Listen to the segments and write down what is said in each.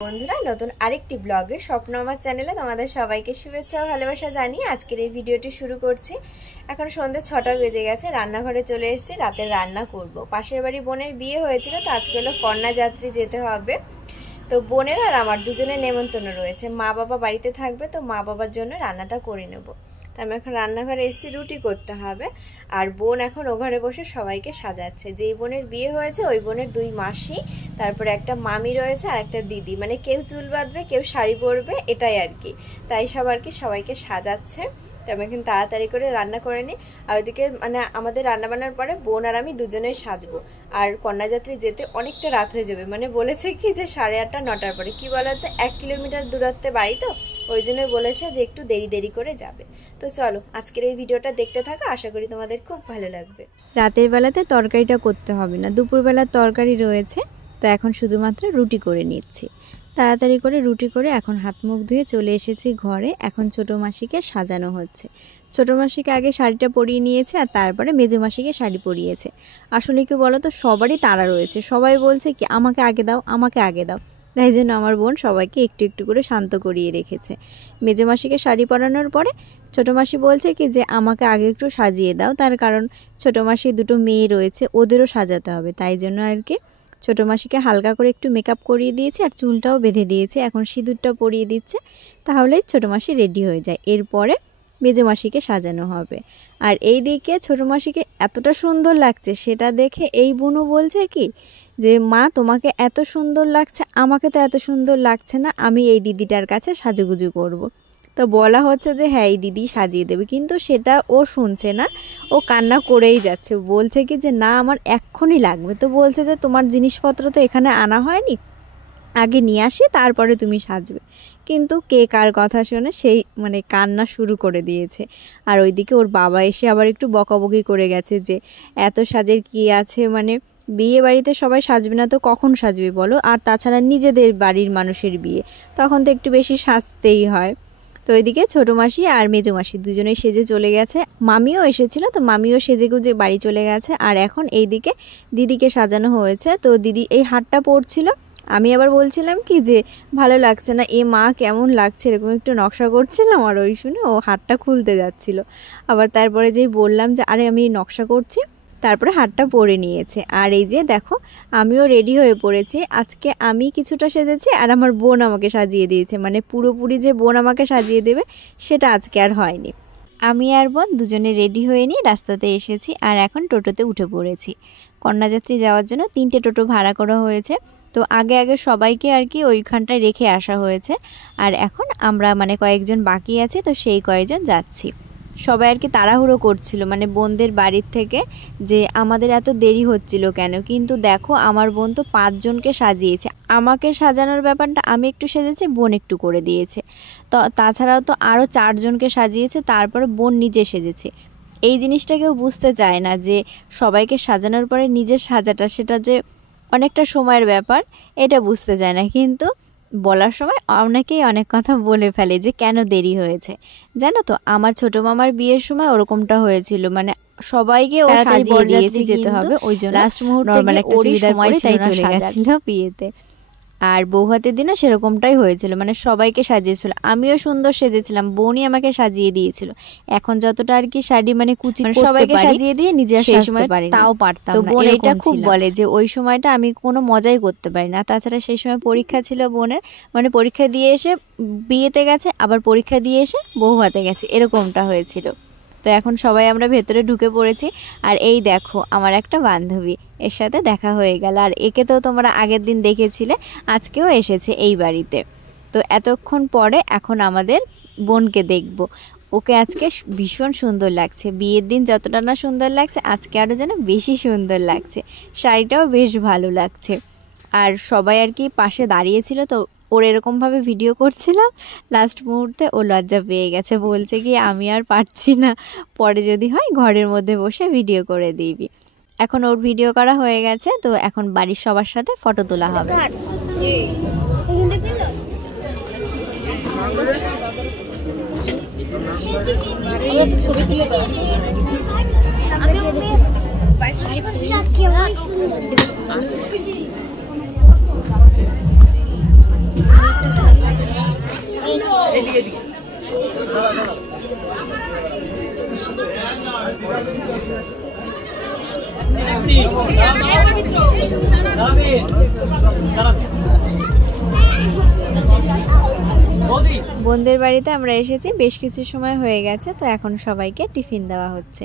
বন্ধুরা নতুন আরেকটি ব্লগে স্বপ্ন আমার চ্যানেলে তোমাদের সবাইকে শুভেচ্ছা ও ভালোবাসা জানিয়ে আজকের এই ভিডিওটি শুরু করছি। এখন সন্ধ্যে 6টা বেজে গেছে, রান্নাঘরে চলে এসেছি, রাতের রান্না করব। পাশের বাড়ি বোনের বিয়ে হয়েছিল, তো আজকে হলো কন্যাযাত্রী যেতে হবে। তো বোনের আর আমার দুজনের নেমন্তন্ন রয়েছে, মা বাবা বাড়িতে থাকবে, তো মা বাবার জন্য রান্নাটা করে নেব। তো আমি এখন রান্নাঘরে এসেছি, রুটি করতে হবে। আর বোন এখন ও ঘরে বসে সবাইকে সাজাচ্ছে। যেই বোনের বিয়ে হয়েছে ওই বোনের 2 মাসি, তারপরে একটা মামি রয়েছে আর একটা দিদি, মানে কেউ চুল বাঁধবে কেউ শাড়ি পরবে, এটাই আর কি। তাই সব আর কি সবাইকে সাজাচ্ছে। তো আমি এখন তাড়াতাড়ি করে রান্না করে নিই। আর ওইদিকে মানে আমাদের রান্নাবান্নার পরে বোন আর আমি দুজনেই সাজবো। আর কন্যাযাত্রী যেতে অনেকটা রাত হয়ে যাবে, মানে বলেছে কি যে 8:30 9টার পরে। কি বলতো 1 কিলোমিটার দূরত্বে বাড়ি, তো ওই জন্যই বলেছে যে একটু দেরি করে যাবে। তো চলো আজকের এই ভিডিওটা দেখতে থাকো, আশা করি তোমাদের খুব ভালো লাগবে। রাতের বেলাতে তরকারিটা করতে হবে না, দুপুরবেলার তরকারি রয়েছে, তো এখন শুধুমাত্র রুটি করে নিচ্ছি। তাড়াতাড়ি করে রুটি করে এখন হাত মুখ ধুয়ে চলে এসেছি ঘরে। এখন ছোটো মাসিকে সাজানো হচ্ছে। ছোটো মাসিকে আগে শাড়িটা পরিয়ে নিয়েছে আর তারপরে মেজো মাসিকে শাড়ি পরিয়েছে। আসলে কি বলো তো, সবারই তাড়া রয়েছে, সবাই বলছে কি আমাকে আগে দাও আমাকে আগে দাও। তাই জন্য আমার বোন সবাইকে একটু একটু করে শান্ত করিয়ে রেখেছে। মেজো মাসিকে শাড়ি পরানোর পরে ছোটো মাসি বলছে কি যে আমাকে আগে একটু সাজিয়ে দাও, তার কারণ ছোটো মাসির 2টো মেয়ে রয়েছে, ওদেরও সাজাতে হবে। তাই জন্য আর কি ছোটো মাসিকে হালকা করে একটু মেকআপ করিয়ে দিয়েছে আর চুলটাও বেঁধে দিয়েছে। এখন সিঁদুরটাও পরিয়ে দিচ্ছে, তাহলেই ছোটো মাসি রেডি হয়ে যায়। এরপরে মেজো মাসিকে সাজানো হবে। আর এই দিকে ছোটো মাসিকে এতটা সুন্দর লাগছে সেটা দেখে এই বোনও বলছে কি যে মা তোমাকে এত সুন্দর লাগছে, আমাকে তো এত সুন্দর লাগছে না, আমি এই দিদিটার কাছে সাজুগুজু করব। তো বলা হচ্ছে যে হ্যাঁ এই দিদি সাজিয়ে দেবে, কিন্তু সেটা ও শুনছে না, ও কান্না করেই যাচ্ছে। বলছে কি যে না আমার এক্ষুনি লাগবে। তো বলছে যে তোমার জিনিসপত্র তো এখানে আনা হয়নি, আগে নিয়ে আসি তারপরে তুমি সাজবে। কিন্তু কে কার কথা শুনে সেই মানে কান্না শুরু করে দিয়েছে। আর ওইদিকে ওর বাবা এসে আবার একটু বকাবকি করে গেছে যে এত সাজের কি আছে, মানে বিয়ে বাড়িতে সবাই সাজবে না তো কখন সাজবে বলো, আর তাছাড়া নিজেদের বাড়ির মানুষের বিয়ে, তখন তো একটু বেশি সাজতেই হয়। তো ওইদিকে ছোটো মাসি আর মেজো মাসি দুজনেই সেজে চলে গেছে। মামিও এসেছিল, তো মামিও সেজে গুজে বাড়ি চলে গেছে। আর এখন এইদিকে দিদিকে সাজানো হয়েছে। তো দিদি এই হারটা পরছিল, আমি আবার বলছিলাম কি যে ভালো লাগছে না, এ মা কেমন লাগছে, এরকম একটু নকশা করছিলাম। আর ওই শুনে ও হারটা খুলতে যাচ্ছিল। আবার তারপরে যেই বললাম যে আরে আমি নকশা করছি, তারপরে হারটা পরে নিয়েছে। আর এই যে দেখো আমিও রেডি হয়ে পড়েছি। আজকে আমি কিছুটা সেজেছি আর আমার বোন আমাকে সাজিয়ে দিয়েছে, মানে পুরোপুরি যে বোন আমাকে সাজিয়ে দেবে সেটা আজকে আর হয়নি। আমি আর বোন দুজনে রেডি হয়ে নিয়ে রাস্তাতে এসেছি আর এখন টোটোতে উঠে পড়েছি। কন্যাযাত্রী যাওয়ার জন্য 3টে টোটো ভাড়া করা হয়েছে। তো আগে সবাইকে আর কি ওইখানটায় রেখে আসা হয়েছে। আর এখন আমরা মানে কয়েকজন বাকি আছে, তো সেই কয়েকজন যাচ্ছি। সবাই আর কি তাড়াহুড়ো করছিল মানে বোনদের বাড়ির থেকে, যে আমাদের এত দেরি হচ্ছিল কেন। কিন্তু দেখো আমার বোন তো 5 জনকে সাজিয়েছে। আমাকে সাজানোর ব্যাপারটা আমি একটু সেজেছি, বোন একটু করে দিয়েছে। তো তাছাড়াও তো আরও 4 জনকে সাজিয়েছে, তারপরে বোন নিজে সেজেছে। এই জিনিসটা কেউ বুঝতে চায় না যে সবাইকে সাজানোর পরে নিজের সাজাটা সেটা যে অনেকটা সময়ের ব্যাপার, এটা বুঝতে চায় না। কিন্তু বলার সময় অনেকেই অনেক কথা বলে ফেলে যে কেন দেরি হয়েছে। জানো তো আমার ছোটো মামার বিয়ের সময় ওরকমটা হয়েছিল, মানে সবাইকে ও সাজিয়ে দিয়েছে যেতে হবে, ওই জন্য লাস্ট মুহূর্তে একটা চুড়িদার পরে তাই চলে গেছিল বিয়েতে। আর বৌভাতের দিনও সেরকমটাই হয়েছিল, মানে সবাইকে সাজিয়েছিল। আমিও সুন্দর সেজেছিলাম, বোনই আমাকে সাজিয়ে দিয়েছিল। এখন যতটা আর কি শাড়ি মানে কুচি সবাইকে সাজিয়ে দিয়ে নিজে সাজতে পারি তাও পারতাম না। বোন এটা খুব বলে যে ওই সময়টা আমি কোনো মজাই করতে পারি না। তাছাড়া সেই সময় পরীক্ষা ছিল বোনের, মানে পরীক্ষা দিয়ে এসে বিয়েতে গেছে, আবার পরীক্ষা দিয়ে এসে বৌভাতে গেছে, এরকমটা হয়েছিল। তো এখন সবাই আমরা ভেতরে ঢুকে পড়েছি। আর এই দেখো আমার একটা বান্ধবী, এর সাথে দেখা হয়ে গেল। আর একে তো তোমরা আগের দিন দেখেছিলে, আজকেও এসেছে এই বাড়িতে। তো এতক্ষণ পরে এখন আমাদের বোনকে দেখব। ওকে আজকে ভীষণ সুন্দর লাগছে, বিয়ের দিন যতটা না সুন্দর লাগছে আজকে আরও যেন বেশি সুন্দর লাগছে। শাড়িটাও বেশ ভালো লাগছে। আর সবাই আর কি পাশে দাঁড়িয়েছিল, তো ওর এরকমভাবে ভিডিও করছিলাম, লাস্ট মুহূর্তে ও লজ্জা পেয়ে গেছে, বলছে কি আমি আর পারছি না, পরে যদি হয় ঘরের মধ্যে বসে ভিডিও করে দিবি। এখন ওর ভিডিও করা হয়ে গেছে, তো এখন বাড়ির সবার সাথে ফটো তোলা হবে। বোনদের বাড়িতে আমরা এসেছি, বেশ কিছু সময় হয়ে গেছে। তো এখন সবাইকে টিফিন দেওয়া হচ্ছে।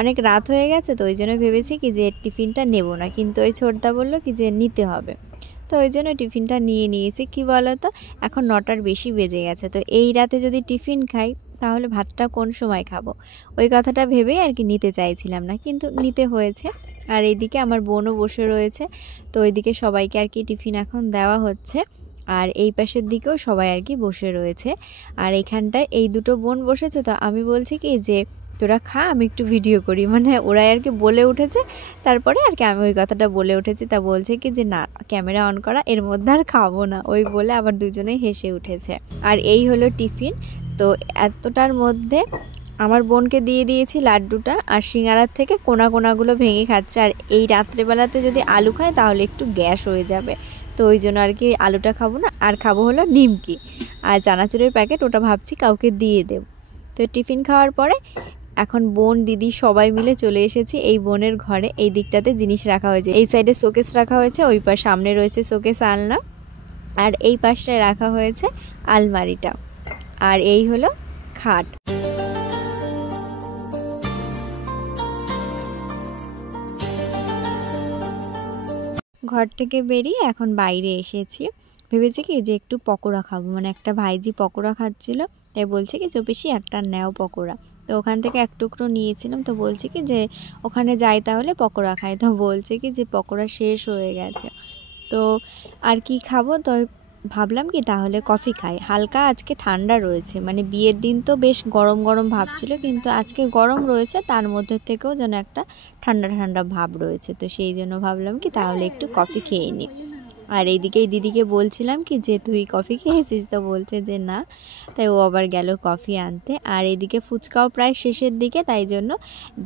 অনেক রাত হয়ে গেছে, তো ওই জন্য ভেবেছি কি যে টিফিনটা নেব না, কিন্তু ওই ছোটদা বললো কি যে নিতে হবে, তো ওই জন্য টিফিনটা নিয়ে নিয়েছি। কি বলো তো, এখন 9টার বেশি বেজে গেছে, তো এই রাতে যদি টিফিন খাই তাহলে ভাতটা কোন সময় খাবো, ওই কথাটা ভেবেই আর কি নিতে চাইছিলাম না, কিন্তু নিতে হয়েছে। আর এইদিকে আমার বোনও বসে রয়েছে, তো ওইদিকে সবাইকে আর কি টিফিন এখন দেওয়া হচ্ছে। আর এই পাশের দিকেও সবাই আর কি বসে রয়েছে। আর এইখানটায় এই দুটো বোন বসেছে, তো আমি বলছি কি যে তোরা খা, আমি একটু ভিডিও করি, মানে ওরাই আর কি বলে উঠেছে, তারপরে আর কি আমি ওই কথাটা বলে উঠেছি। তা বলছে কি যে না, ক্যামেরা অন করা, এর মধ্যে আর খাবো না, ওই বলে আবার দুজনেই হেসে উঠেছে। আর এই হলো টিফিন। তো এতটার মধ্যে আমার বোনকে দিয়ে দিয়েছি লাড্ডুটা, আর সিঙ্গারার থেকে কোনাগুলো ভেঙে খাচ্ছে। আর এই রাত্রেবেলাতে যদি আলু খায় তাহলে একটু গ্যাস হয়ে যাবে, তো ওই জন্য আর কি আলুটা খাবো না, আর খাবো হলো নিমকি আর চানাচুরের প্যাকেট, ওটা ভাবছি কাউকে দিয়ে দেব। তো টিফিন খাওয়ার পরে এখন বোন দিদি সবাই মিলে চলে এসেছি এই বোনের ঘরে। এই দিকটাতে জিনিস রাখা হয়েছে, এই সাইডে শোকেস রাখা হয়েছে, ওই পাশ সামনে রয়েছে শোকেস আলনা, আর এই পাশটায় রাখা হয়েছে আলমারিটা। আর এই হলো খাট। ঘর থেকে বেরিয়ে এখন বাইরে এসেছি, ভেবেছি কি যে একটু পকোড়া খাবো, মানে একটা ভাইজি পকোড়া খাচ্ছিল, তাই বলছে কি চপিসি একটা নেও পকোড়া। তো ওখান থেকে এক টুকরো নিয়েছিলাম, তো বলছি কি যে ওখানে যাই তাহলে পকোড়া খাই, তো বলছে কি যে পকোড়া শেষ হয়ে গেছে, তো আর কি খাবো। তো ভাবলাম কি তাহলে কফি খাই, হালকা আজকে ঠান্ডা রয়েছে, মানে বিয়ের দিন তো বেশ গরম গরম ভাব ছিল, কিন্তু আজকে গরম রয়েছে, তার মধ্যে থেকেও যেন একটা ঠান্ডা ঠান্ডা ভাব রয়েছে, তো সেই জন্য ভাবলাম কি তাহলে একটু কফি খেয়ে নিই। আর এইদিকে দিদিকে বলছিলাম কি যে তুই কফি খেয়েছিস, তো বলছে যে না, তাই ও আবার গেল কফি আনতে। আর এইদিকে ফুচকাও প্রায় শেষের দিকে, তাই জন্য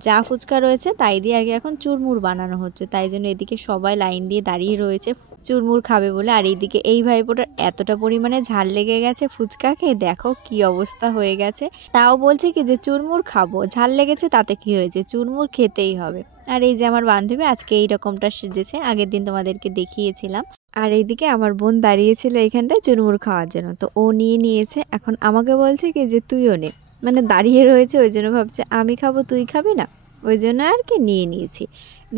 যা ফুচকা রয়েছে তাই দিয়ে আর কি এখন চুরমুর বানানো হচ্ছে, তাই জন্য এদিকে সবাই লাইন দিয়ে দাঁড়িয়ে রয়েছে চুরমুর খাবে বলে। আর এইদিকে এই ভাইপোটার এতটা পরিমাণে ঝাল লেগে গেছে ফুচকা খেয়ে, দেখো কি অবস্থা হয়ে গেছে, তাও বলছে কি যে চুরমুর খাবো, ঝাল লেগেছে তাতে কি হয়েছে, চুরমুর খেতেই হবে। আর এই যে আমার বান্ধবী আজকে এইরকমটা সেজেছে, আগের দিন তোমাদেরকে দেখিয়েছিলাম। আর এইদিকে আমার বোন দাঁড়িয়েছিল এখানটায় চুরমুর খাওয়ার জন্য, তো ও নিয়েছে, এখন আমাকে বলছে কি যে তুইও নে, মানে দাঁড়িয়ে রয়েছে, ওই জন্য ভাবছে আমি খাবো তুই খাবি না, ওই জন্য আর কি নিয়েছি।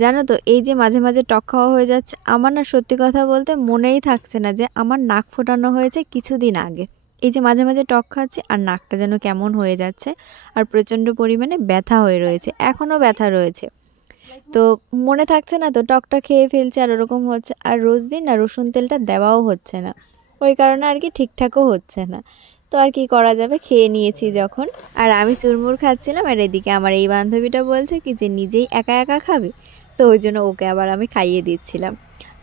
জানো তো এই যে মাঝে মাঝে টক খাওয়া হয়ে যাচ্ছে, আমার না সত্যি কথা বলতে মনেই থাকছে না যে আমার নাক ফোটানো হয়েছে কিছুদিন আগে। এই যে মাঝে মাঝে টক খাচ্ছি আর নাকটা যেন কেমন হয়ে যাচ্ছে, আর প্রচণ্ড পরিমাণে ব্যথা হয়ে রয়েছে, এখনও ব্যথা রয়েছে, তো মনে থাকছে না, তো টকটা খেয়ে ফেলছে আর ওরকম হচ্ছে। আর রোজ দিন না রসুন তেলটা দেওয়াও হচ্ছে না, ওই কারণে আর কি ঠিকঠাকও হচ্ছে না, তো আর কি করা যাবে, খেয়ে নিয়েছি যখন। আর আমি চুরমুর খাচ্ছিলাম, আর এদিকে আমার এই বান্ধবীটা বলছে কি যে নিজেই একা একা খাবে, তো ওই জন্য ওকে আবার আমি খাইয়ে দিচ্ছিলাম।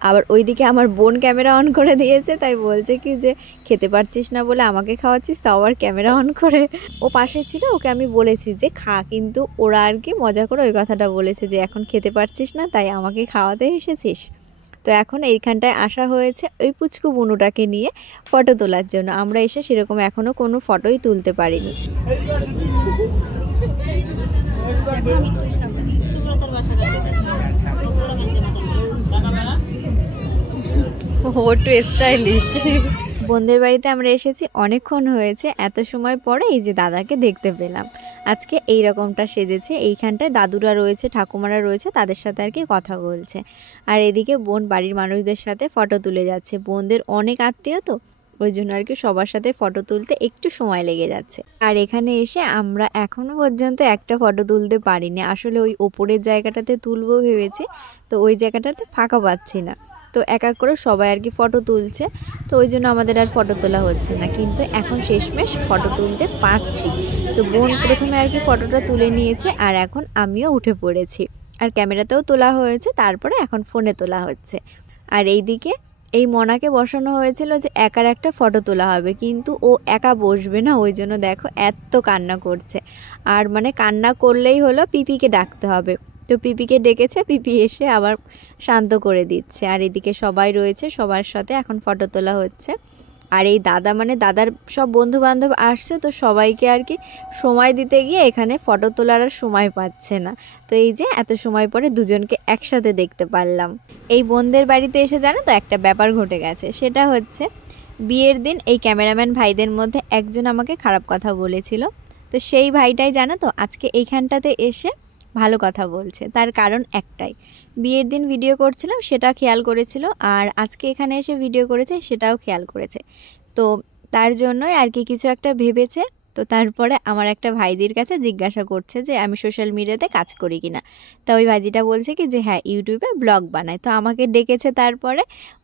আবার ওইদিকে আমার বোন ক্যামেরা অন করে দিয়েছে, তাই বলছে কি যে খেতে পারছিস না বলে আমাকে খাওয়াচ্ছিস, তাও আবার ক্যামেরা অন করে। ও পাশে ছিল, ওকে আমি বলেছি যে খা, কিন্তু ওরা আর কি মজা করে ওই কথাটা বলেছে যে এখন খেতে পারছিস না তাই আমাকে খাওয়াতে এসেছিস। তো এখন এইখানটায় আসা হয়েছে ওই পুচকু বুনুটাকে নিয়ে ফটো তোলার জন্য, আমরা এসে সেরকম এখনও কোনো ফটোই তুলতে পারিনি। বোনদের বাড়িতে আমরা এসেছি অনেকক্ষণ হয়েছে, এত সময় পরে এই যে দাদাকে দেখতে পেলাম। আজকে এই রকমটা সেজেছে, এইখানটায় দাদুরা রয়েছে, ঠাকুমারা রয়েছে, তাদের সাথে আর কি কথা বলছে। আর এদিকে বোন বাড়ির মানুষদের সাথে ফটো তুলে যাচ্ছে, বোনদের অনেক আত্মীয়, তো ওই জন্য আর কি সবার সাথে ফটো তুলতে একটু সময় লেগে যাচ্ছে। আর এখানে এসে আমরা এখনো পর্যন্ত একটা ফটো তুলতে পারিনি, আসলে ওই ওপরের জায়গাটাতে তুলবো ভেবেছি, তো ওই জায়গাটাতে ফাঁকা পাচ্ছি না, তো এক এক করে সবাই আর কি ফটো তুলছে, তো ওই জন্য আমাদের আর ফটো তোলা হচ্ছে না, কিন্তু এখন শেষমেশ ফটো তুলতে পারছি। তো বোন প্রথমে আর কি ফটোটা তুলে নিয়েছে, আর এখন আমিও উঠে পড়েছি, আর ক্যামেরাতেও তোলা হয়েছে, তারপরে এখন ফোনে তোলা হচ্ছে। আর এইদিকে এই মনাকে বসানো হয়েছিল যে একার একটা ফটো তোলা হবে, কিন্তু ও একা বসবে না, ওই জন্য দেখো এত কান্না করছে, আর মানে কান্না করলেই হলো পিপিকে ডাকতে হবে, তো পিপিকে ডেকেছে, পিপি এসে আবার শান্ত করে দিচ্ছে। আর এদিকে সবাই রয়েছে, সবার সাথে এখন ফটো তোলা হচ্ছে। আর এই দাদা মানে দাদার সব বন্ধু বান্ধব আসছে, তো সবাইকে আর কি সময় দিতে গিয়ে এখানে ফটো তোলার আর সময় পাচ্ছে না। তো এই যে এত সময় পরে দুজনকে একসাথে দেখতে পারলাম। এই বোনদের বাড়িতে এসে জানো তো একটা ব্যাপার ঘটে গেছে, সেটা হচ্ছে বিয়ের দিন এই ক্যামেরাম্যান ভাইদের মধ্যে একজন আমাকে খারাপ কথা বলেছিল। তো সেই ভাইটাই জানো তো আজকে এইখানটাতে এসে ভালো কথা বলছে। তার কারণ একটাই, বিয়ের দিন ভিডিও করছিলাম সেটা খেয়াল করেছিল, আর আজকে এখানে এসে ভিডিও করেছে সেটাও খেয়াল করেছে। তো তার জন্যই আর কি কিছু একটা ভেবেছে। তো তারপরে আমার একটা ভাইজির কাছে জিজ্ঞাসা করছে যে আমি সোশ্যাল মিডিয়াতে কাজ করি কিনা। তো ওই ভাইজিটা বলছে কি যে হ্যাঁ ইউটিউবে ব্লগ বানায়। তো আমাকে ডেকেছে, তারপরে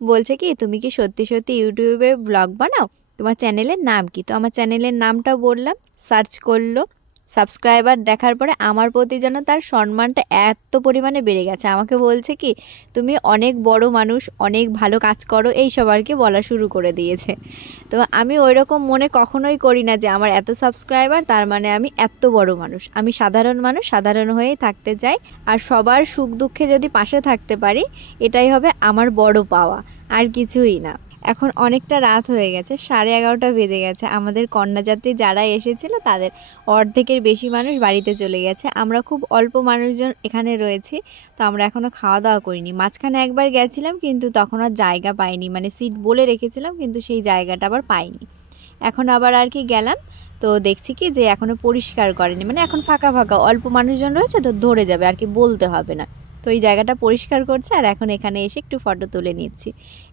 বলছে কি তুমি কি সত্যি সত্যি ইউটিউবে ব্লগ বানাও, তোমার চ্যানেলের নাম কি? তো আমার চ্যানেলের নামটা বললাম, সার্চ করলো। সাবস্ক্রাইবার দেখার পরে আমার প্রতি যেন তার সম্মানটা এত পরিমাণে বেড়ে গেছে। আমাকে বলছে কি তুমি অনেক বড় মানুষ, অনেক ভালো কাজ করো, এই সব আর কি বলা শুরু করে দিয়েছে। তো আমি ওই রকম মনে কখনোই করি না যে আমার এত সাবস্ক্রাইবার তার মানে আমি এত বড় মানুষ। আমি সাধারণ মানুষ, সাধারণ হয়েই থাকতে চাই। আর সবার সুখ দুঃখে যদি পাশে থাকতে পারি এটাই হবে আমার বড় পাওয়া, আর কিছুই না। এখন অনেকটা রাত হয়ে গেছে, 11:30 বেজে গেছে। আমাদের কন্যাযাত্রী যারা এসেছিল তাদের অর্ধেকের বেশি মানুষ বাড়িতে চলে গেছে। আমরা খুব অল্প মানুষজন এখানে রয়েছি। তো আমরা এখনও খাওয়া দাওয়া করিনি। মাঝখানে একবার গেছিলাম কিন্তু তখন আর জায়গা পাইনি, মানে সিট বলে রেখেছিলাম কিন্তু সেই জায়গাটা আবার পাইনি। এখন আবার আর কি গেলাম, তো দেখছি কি যে এখনও পরিষ্কার করেনি, মানে এখন ফাঁকা ফাঁকা অল্প মানুষজন রয়েছে, তো ধরে যাবে আর কি, বলতে হবে না। তো এই জায়গাটা পরিষ্কার করছে আর এখন এখানে এসে একটু ফটো তুলে নিচ্ছি।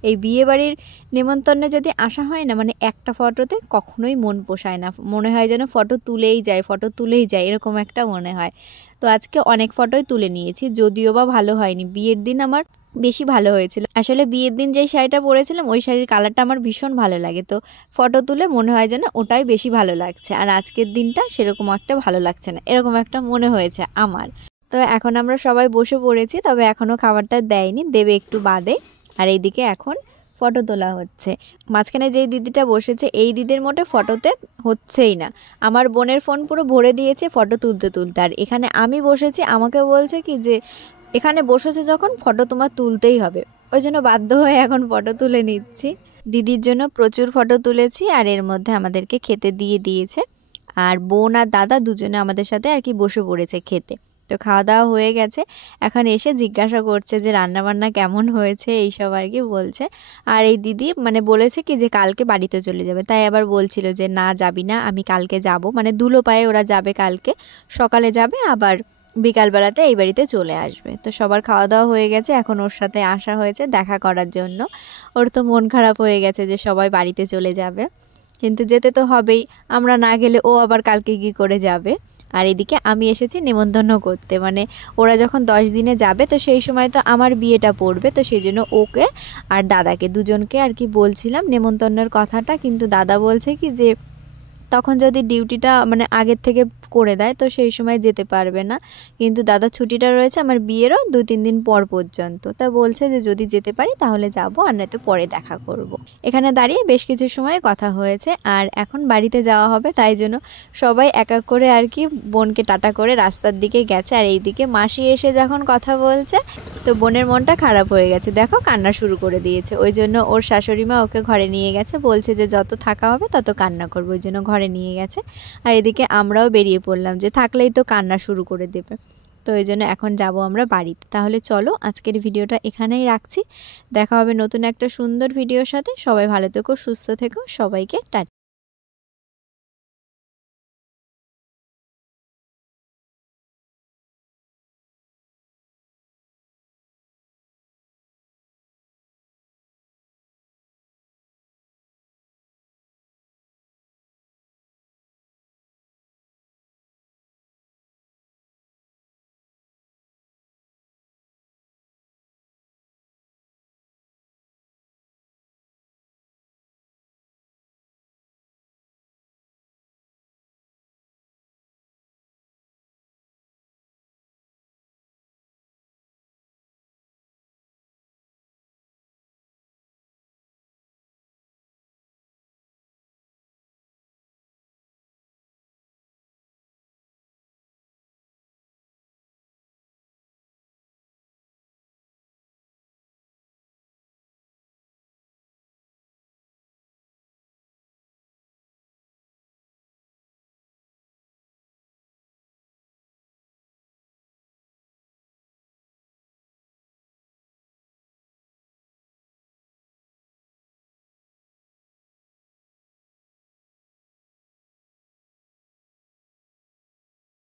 এই বিয়েবাড়ির নেমন্তন্নে যদি আসা হয় না, মানে একটা ফটোতে কখনোই মন পোষায় না, মনে হয় যেন ফটো তুলেই যায় এরকম একটা মনে হয়। তো আজকে অনেক ফটোই তুলে নিয়েছি, যদিও বা ভালো হয়নি। বিয়ের দিন আমার বেশি ভালো হয়েছিল। আসলে বিয়ের দিন যেই শাড়িটা পরেছিলাম ওই শাড়ির কালারটা আমার ভীষণ ভালো লাগে, তো ফটো তুলে মনে হয় যেন ওটাই বেশি ভালো লাগছে। আর আজকের দিনটা সেরকম একটা ভালো লাগছে না, এরকম একটা মনে হয়েছে আমার। তো এখন আমরা সবাই বসে পড়েছি, তবে এখনও খাবারটা দেয়নি, দেবে একটু বাদে। আর এইদিকে এখন ফটো তোলা হচ্ছে। মাঝখানে যেই দিদিটা বসেছে এই দিদির মোটে ফটোতে হচ্ছেই না। আমার বোনের ফোন পুরো ভরে দিয়েছে ফটো তুলতে তুলতে, আর এখানে আমি বসেছি, আমাকে বলছে কি যে এখানে বসেছে যখন ফটো তোমার তুলতেই হবে। ওই জন্য বাধ্য হয়ে এখন ফটো তুলে নিচ্ছি। দিদির জন্য প্রচুর ফটো তুলেছি, আর এর মধ্যে আমাদেরকে খেতে দিয়ে দিয়েছে। আর বোন আর দাদা দুজনে আমাদের সাথে আর কি বসে পড়েছে খেতে। তো খাওয়া দাওয়া হয়ে গেছে, এখন এসে জিজ্ঞাসা করছে যে রান্নাবান্না কেমন হয়েছে এইসব আর কি বলছে। আর এই দিদি মানে বলেছে কি যে কালকে বাড়িতে চলে যাবে, তাই আবার বলছিল যে না যাবি না, আমি কালকে যাব, মানে ধুলো পায়ে ওরা যাবে, কালকে সকালে যাবে, আবার বিকালবেলাতে এই বাড়িতে চলে আসবে। তো সবার খাওয়া দাওয়া হয়ে গেছে, এখন ওর সাথে আসা হয়েছে দেখা করার জন্য। ওর তো মন খারাপ হয়ে গেছে যে সবাই বাড়িতে চলে যাবে, কিন্তু যেতে তো হবেই, আমরা না গেলে ও আবার কালকে কী করে যাবে। আর এদিকে আমি এসেছি নেমন্তন্ন করতে, মানে ওরা যখন 10 দিনে যাবে তো সেই সময় তো আমার বিয়েটা পড়বে, তো সেই জন্য ওকে আর দাদাকে দুজনকে আর কি বলছিলাম নেমন্তন্নের কথাটা। কিন্তু দাদা বলছে কি যে তখন যদি ডিউটিটা মানে আগের থেকে করে দেয় তো সেই সময় যেতে পারবে না, কিন্তু দাদা ছুটিটা রয়েছে আমার বিয়েরও 2-3 দিন পর পর্যন্ত। তা বলছে যে যদি যেতে পারি তাহলে যাব, আর নয়তো পরে দেখা করব। এখানে দাঁড়িয়ে বেশ কিছু সময় কথা হয়েছে, আর এখন বাড়িতে যাওয়া হবে, তাই জন্য সবাই এক এক করে আর কি বোনকে টাটা করে রাস্তার দিকে গেছে। আর এইদিকে মাসি এসে যখন কথা বলছে তো বোনের মনটা খারাপ হয়ে গেছে, দেখো কান্না শুরু করে দিয়েছে। ওই জন্য ওর শাশুড়ি মা ওকে ঘরে নিয়ে গেছে, বলছে যে যত থাকা হবে তত কান্না করবো, ওই জন্য ঘরে নিয়ে গেছে। আর এদিকে আমরাও বেরিয়ে পড়লাম যে থাকলেই তো কান্না শুরু করে দেবে, তো এই জন্য এখন যাব আমরা বাড়িতে। তাহলে চলো আজকের ভিডিওটা এখানেই রাখছি, দেখা হবে নতুন একটা সুন্দর ভিডিওর সাথে। সবাই ভালো থেকো, সুস্থ থেকো, সবাইকে টাটা।